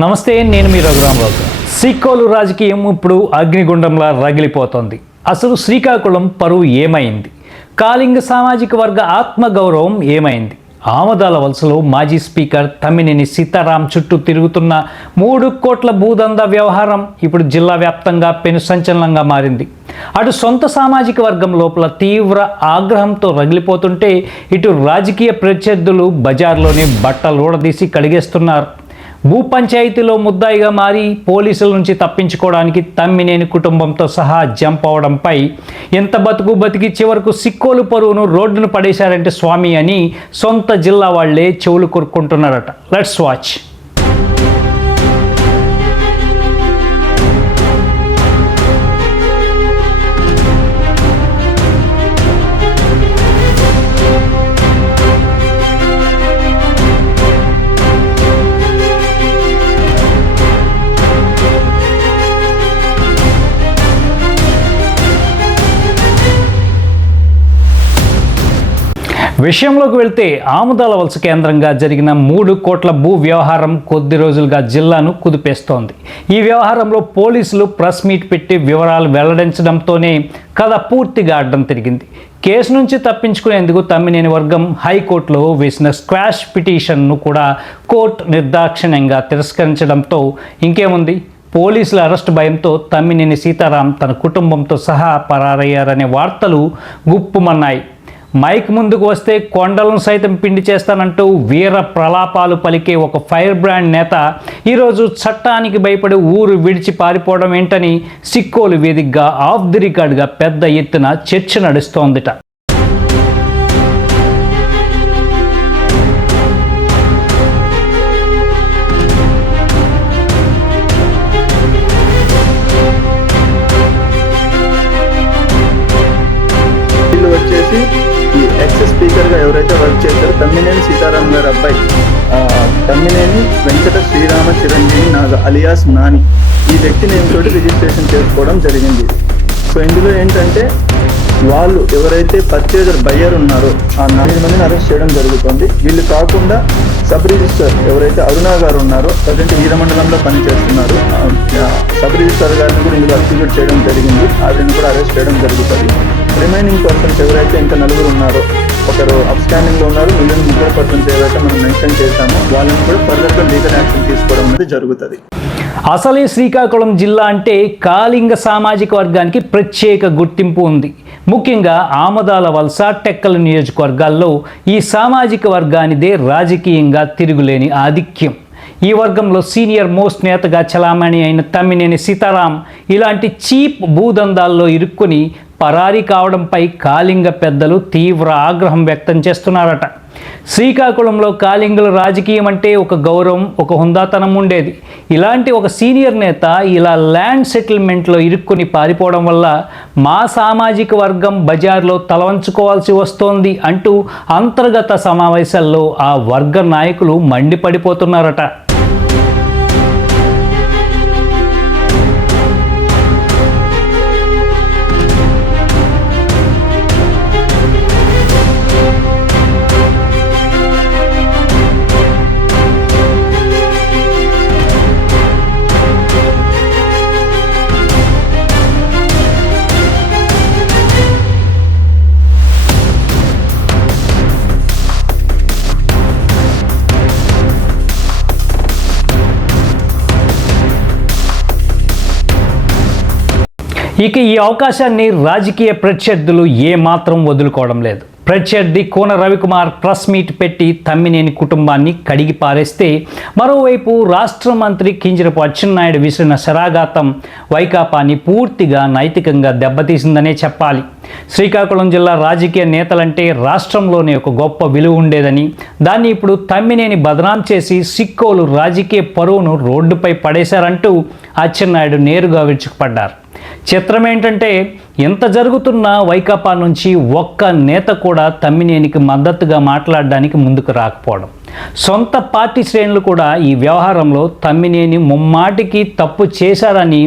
నమస్తే, నేను మీ రఘురామరాజు. సిక్కోలు రాజకీయం ఇప్పుడు అగ్నిగుండంలా రగిలిపోతోంది. అసలు శ్రీకాకుళం పరువు ఏమైంది? కాళింగ సామాజిక వర్గ ఆత్మగౌరవం ఏమైంది? ఆమదాల వలసలో మాజీ స్పీకర్ తమ్మినేని సీతారాం చుట్టూ తిరుగుతున్న 3 కోట్ల భూదందా వ్యవహారం ఇప్పుడు జిల్లా వ్యాప్తంగా పెను సంచలనంగా మారింది. అటు సొంత సామాజిక వర్గం లోపల తీవ్ర ఆగ్రహంతో రగిలిపోతుంటే, ఇటు రాజకీయ ప్రత్యర్థులు బజార్లోనే బట్టలు ఊడదీసి కడిగేస్తున్నారు. భూ పంచాయతీలో ముద్దాయిగా మారి పోలీసుల నుంచి తప్పించుకోవడానికి తమ్మినేని కుటుంబంతో సహా జంప్ అవడంపై ఎంత బతికి చివరకు సిక్కోలు పరువును రోడ్డును పడేశారంటే స్వామి అని సొంత జిల్లా వాళ్లే చెవులు కొరుక్కుంటున్నారట. Let's watch. విషయంలోకి వెళ్తే, ఆముదాల వలస కేంద్రంగా జరిగిన 3 కోట్ల భూ వ్యవహారం కొద్ది రోజులుగా జిల్లాను కుదిపేస్తోంది. ఈ వ్యవహారంలో పోలీసులు ప్రెస్ మీట్ పెట్టి వివరాలు వెల్లడించడంతోనే కథ పూర్తిగా అడ్డం తిరిగింది. కేసు నుంచి తప్పించుకునేందుకు తమ్మినేని వర్గం హైకోర్టులో వేసిన స్క్వాష్ పిటిషన్ను కూడా కోర్టు నిర్దాక్షిణ్యంగా తిరస్కరించడంతో ఇంకేముంది, పోలీసుల అరెస్టు భయంతో తమ్మినేని సీతారాం తన కుటుంబంతో సహా పరారయ్యారనే వార్తలు గుప్పుమన్నాయి. మైక్ ముందుకు వస్తే కొండలను సైతం పిండి చేస్తానంటూ వీర ప్రలాపాలు పలికే ఒక ఫైర్ బ్రాండ్ నేత ఈరోజు చట్టానికి భయపడి ఊరు విడిచి పారిపోవడం ఏంటని సిక్కోలు వేదికగా ఆఫ్ ది రికార్డ్గా పెద్ద ఎత్తున చర్చ నడుస్తోందిట. ఎక్స్ స్పీకర్గా ఎవరైతే వర్క్ చేశారో తమ్మినేని సీతారాం గారి అబ్బాయి తమ్మినేని వెంకట శ్రీరామ చిరంజీవి నాగ అలియాస్ నాని, ఈ వ్యక్తి నేమ్ తోటి రిజిస్ట్రేషన్ చేసుకోవడం జరిగింది. సో ఇందులో ఏంటంటే, వాళ్ళు ఎవరైతే పర్చేజర్ బయ్యర్ ఉన్నారో ఆ 4 మందిని అరెస్ట్ చేయడం జరుగుతుంది. వీళ్ళు కాకుండా సబ్ రిజిస్టర్ ఎవరైతే అరుణా గారు ఉన్నారో ప్రజెంట్ వీరమండలంలో పనిచేస్తున్నారు, సబ్ రిజిస్టర్ గారిని కూడా ఇందులో అక్యూజ్ చేయడం జరిగింది. ఆవిడని కూడా అరెస్ట్ చేయడం జరుగుతుంది. రిమైనింగ్ పర్సన్స్ ఎవరైతే ఇంకా 4 ఉన్నారో, ఒకరు అప్స్టాండింగ్లో ఉన్నారు, మిగిలిన 3 పర్సన్స్ ఏవైతే మనం మెన్షన్ చేశామో వాళ్ళని కూడా ఫర్దర్గా లీగల్ యాక్షన్ తీసుకోవడం అనేది జరుగుతుంది. అసలు ఈ శ్రీకాకుళం జిల్లా అంటే కాళింగ సామాజిక వర్గానికి ప్రత్యేక గుర్తింపు ఉంది. ముఖ్యంగా ఆమదాల వలస, టెక్కల నియోజకవర్గాల్లో ఈ సామాజిక వర్గానిదే రాజకీయంగా తిరుగులేని ఆధిక్యం. ఈ వర్గంలో సీనియర్ మోస్ట్ నేతగా చలామణి అయిన తమ్మినేని సీతారాం ఇలాంటి చీప్ భూదందాల్లో ఇరుక్కుని పరారీ కావడంపై కాళింగ పెద్దలు తీవ్ర ఆగ్రహం వ్యక్తం చేస్తున్నారట. శ్రీకాకుళంలో కాళింగుల రాజకీయం అంటే ఒక గౌరవం, ఒక హుందాతనం ఉండేది. ఇలాంటి ఒక సీనియర్ నేత ఇలా ల్యాండ్ సెటిల్మెంట్లో ఇరుక్కుని పారిపోవడం వల్ల మా సామాజిక వర్గం బజార్లో తలవంచుకోవాల్సి వస్తోంది అంటూ అంతర్గత సమావేశాల్లో ఆ వర్గ నాయకులు మండిపడిపోతున్నారట. ఇక ఈ అవకాశాన్ని రాజకీయ ప్రత్యర్థులు ఏమాత్రం వదులుకోవడం లేదు. ప్రత్యర్థి కోన రవికుమార్ ప్రెస్ మీట్ పెట్టి తమ్మినేని కుటుంబాన్ని కడిగి పారేస్తే, మరోవైపు రాష్ట్ర మంత్రి కింజరపు అచ్చెన్నాయుడు విసిరిన శరాఘాతం వైకాపాని పూర్తిగా నైతికంగా దెబ్బతీసిందనే చెప్పాలి. శ్రీకాకుళం జిల్లా రాజకీయ నేతలంటే రాష్ట్రంలోనే ఒక గొప్ప విలువ ఉండేదని, దాన్ని ఇప్పుడు తమ్మినేని బదనాం చేసి సిక్కోలు రాజకీయ పరువును రోడ్డుపై పడేశారంటూ అచ్చెన్నాయుడు నేరుగా విరుచుకుపడ్డారు. చిత్రం ఏంటంటే, ఎంత జరుగుతున్నా వైకాపా నుంచి ఒక్క నేత కూడా తమ్మినేనికి మద్దతుగా మాట్లాడడానికి ముందుకు రాకపోవడం, సొంత పార్టీ శ్రేణులు కూడా ఈ వ్యవహారంలో తమ్మినేని ముమ్మాటికి తప్పు చేశారని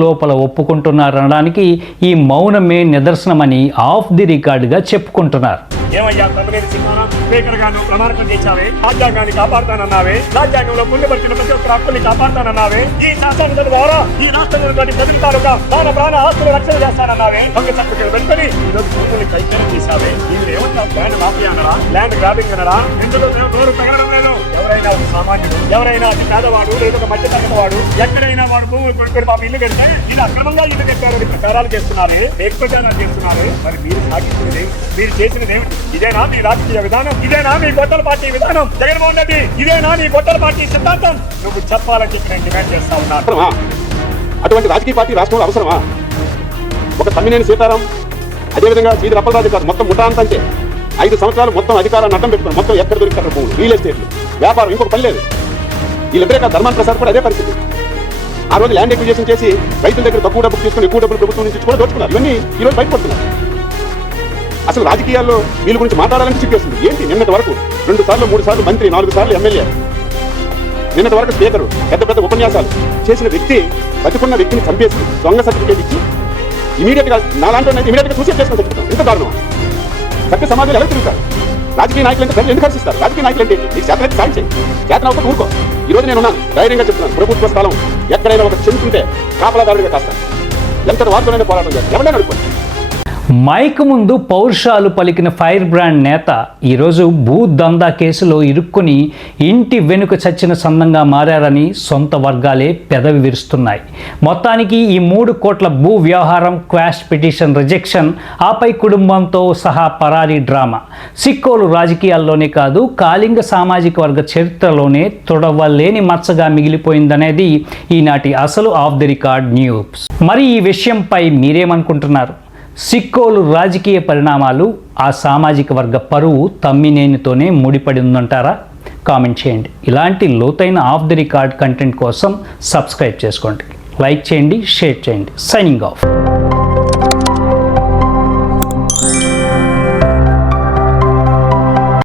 లోపల ఒప్పుకుంటున్నారనడానికి ఈ మౌనమే నిదర్శనమని ఆఫ్ ది రికార్డుగా చెప్పుకుంటున్నారు. ఏమయ్యా తమ్మినేని సీతారాం, స్పీకర్ గా నువ్వు ప్రమాణం చేశావే, రాజ్యాంగాన్ని కాపాడుతానన్నావే, రాజ్యాంగంలో పొందుపరిచిన ప్రతి ఒక్క హక్కుల్ని కాపాడుతానన్నావే, ఈ శాసనం ద్వారా ఈ రాష్ట్రంలోని ప్రభుత్వాలుగా దాని ప్రాణ ఆస్తులు రక్షణ చేస్తానన్నావే, దొంగ సర్టిఫికేట్ పెట్టుకొని ఈ రోజు భూముల్ని కైకర్యం చేశావే. దీన్ని ఏమంటావు? ల్యాండ్ మాఫియా అనరా, ల్యాండ్ గ్రాబింగ్ అనరా? ఎందులో నోరు తగలడం లేదు. ఎవరైనా ఒక సామాన్యుడు, ఎవరైనా అతి పేదవాడు లేదా ఒక మధ్య తరగతి వాడు ఎక్కడైనా వాడు భూములు కొనుక్కొని పాప ఇల్లు కడితే ఇది అక్రమంగా ఇల్లు కట్టారని ప్రచారాలు చేస్తున్నారు, ఫేక్ ప్రచారాలు చేస్తున్నారు. మరి మీరు సాగించినది, మీరు చేసినది ఏమిటి? ఇదేనా మీ రాజకీయ విధానం? ఇదేనా మీ గొట్టల పార్టీ విధానం? జగన్మోహన్ రెడ్డి, ఇదేనా నీ గొట్టల పార్టీ సిద్ధాంతం? నువ్వు చెప్పాలని చెప్పి నేను డిమాండ్ చేస్తా ఉన్నాను. అటువంటి రాజకీయ పార్టీ రాష్ట్రంలో అవసరమా? ఒక తమ్మినేని సీతారాం, అదేవిధంగా సీది అప్పలరాజు కాదు, మొత్తం ముఠా అంతే 5 సంవత్సరాలు మొత్తం అధికారాన్ని అడ్డం పెట్టుకుని మొత్తం ఎక్కడ దొరికితే భూములు, రియల్ ఎస్టేట్లు, వ్యాపారం, ఇంకొక పని లేదు. వీళ్ళిద్దరే కాదు, ధర్మాన ప్రసాద్ కూడా అదే పరిస్థితి. ఆ రోజు ల్యాండ్ ఎక్విజిషన్ చేసి రైతుల దగ్గర తక్కువ డబ్బులు తీసుకుని ఎక్కువ డబ్బులు ప్రభుత్వం నుంచి కూడా దోచుకున్నారు. ఇవన్నీ ఈ రోజు బయటపడుతున్నారు. అసలు రాజకీయాల్లో వీళ్ళ గురించి మాట్లాడాలని చెప్పేస్తుంది. ఏంటి నిన్నటి వరకు 2 సార్లు 3 సార్లు మంత్రి, 4 సార్లు ఎమ్మెల్యే, నిన్నటి వరకు స్పీకరు, పెద్ద పెద్ద ఉపన్యాసాలు చేసిన వ్యక్తి బతికున్న వ్యక్తిని చంపేసి దొంగ సర్టిఫికేట్ ఇచ్చి ఇమీడియట్ గా నాలాంటి ఇమీడియట్ గా సూసైడ్ చేసుకుని చెప్తాం. ఎంత దారుణం! సత్య సమాజంలో ఎలా తిరుగుతారు? రాజకీయ నాయకులు అంటే ప్రజలు ఎందుకు హర్షిస్తారు? రాజకీయ నాయకులు అంటే నీకు చేతనైతే సాయం చేయి, చేతన ఒకటి ఊరుకో. ఈ రోజు నేను ఉన్నాను, ధైర్యంగా చెప్తున్నాను, ప్రభుత్వ స్థలం ఎక్కడైనా ఒక చెందుతుంటే కాపలాదారుడిగా కాస్తాను. ఎంతటి వారితోనైనా పోరాటం చేస్తాను, ఎవరైనా అనుకోండి. మైక్ ముందు పౌరుషాలు పలికిన ఫైర్ బ్రాండ్ నేత ఈరోజు భూ దందా కేసులో ఇరుక్కుని ఇంటి వెనుక చచ్చిన సందంగా మారారని సొంత వర్గాలే పెదవి విరుస్తున్నాయి. మొత్తానికి ఈ 3 కోట్ల భూ వ్యవహారం, క్వాష్ పిటిషన్ రిజెక్షన్, ఆపై కుటుంబంతో సహా పరారీ డ్రామా సిక్కోలు రాజకీయాల్లోనే కాదు, కాళింగ సామాజిక వర్గ చరిత్రలోనే తొడవలేని మచ్చగా మిగిలిపోయిందనేది ఈనాటి అసలు ఆఫ్ ది రికార్డ్ న్యూస్. మరి ఈ విషయంపై మీరేమనుకుంటున్నారు? సిక్కోలు రాజకీయ పరిణామాలు ఆ సామాజిక వర్గ పరువు తమ్మినేనితోనే ముడిపడి ఉందంటారా? కామెంట్ చేయండి. ఇలాంటి లోతైన ఆఫ్ ది రికార్డ్ కంటెంట్ కోసం సబ్స్క్రైబ్ చేసుకోండి, లైక్ చేయండి, షేర్ చేయండి. Signing off.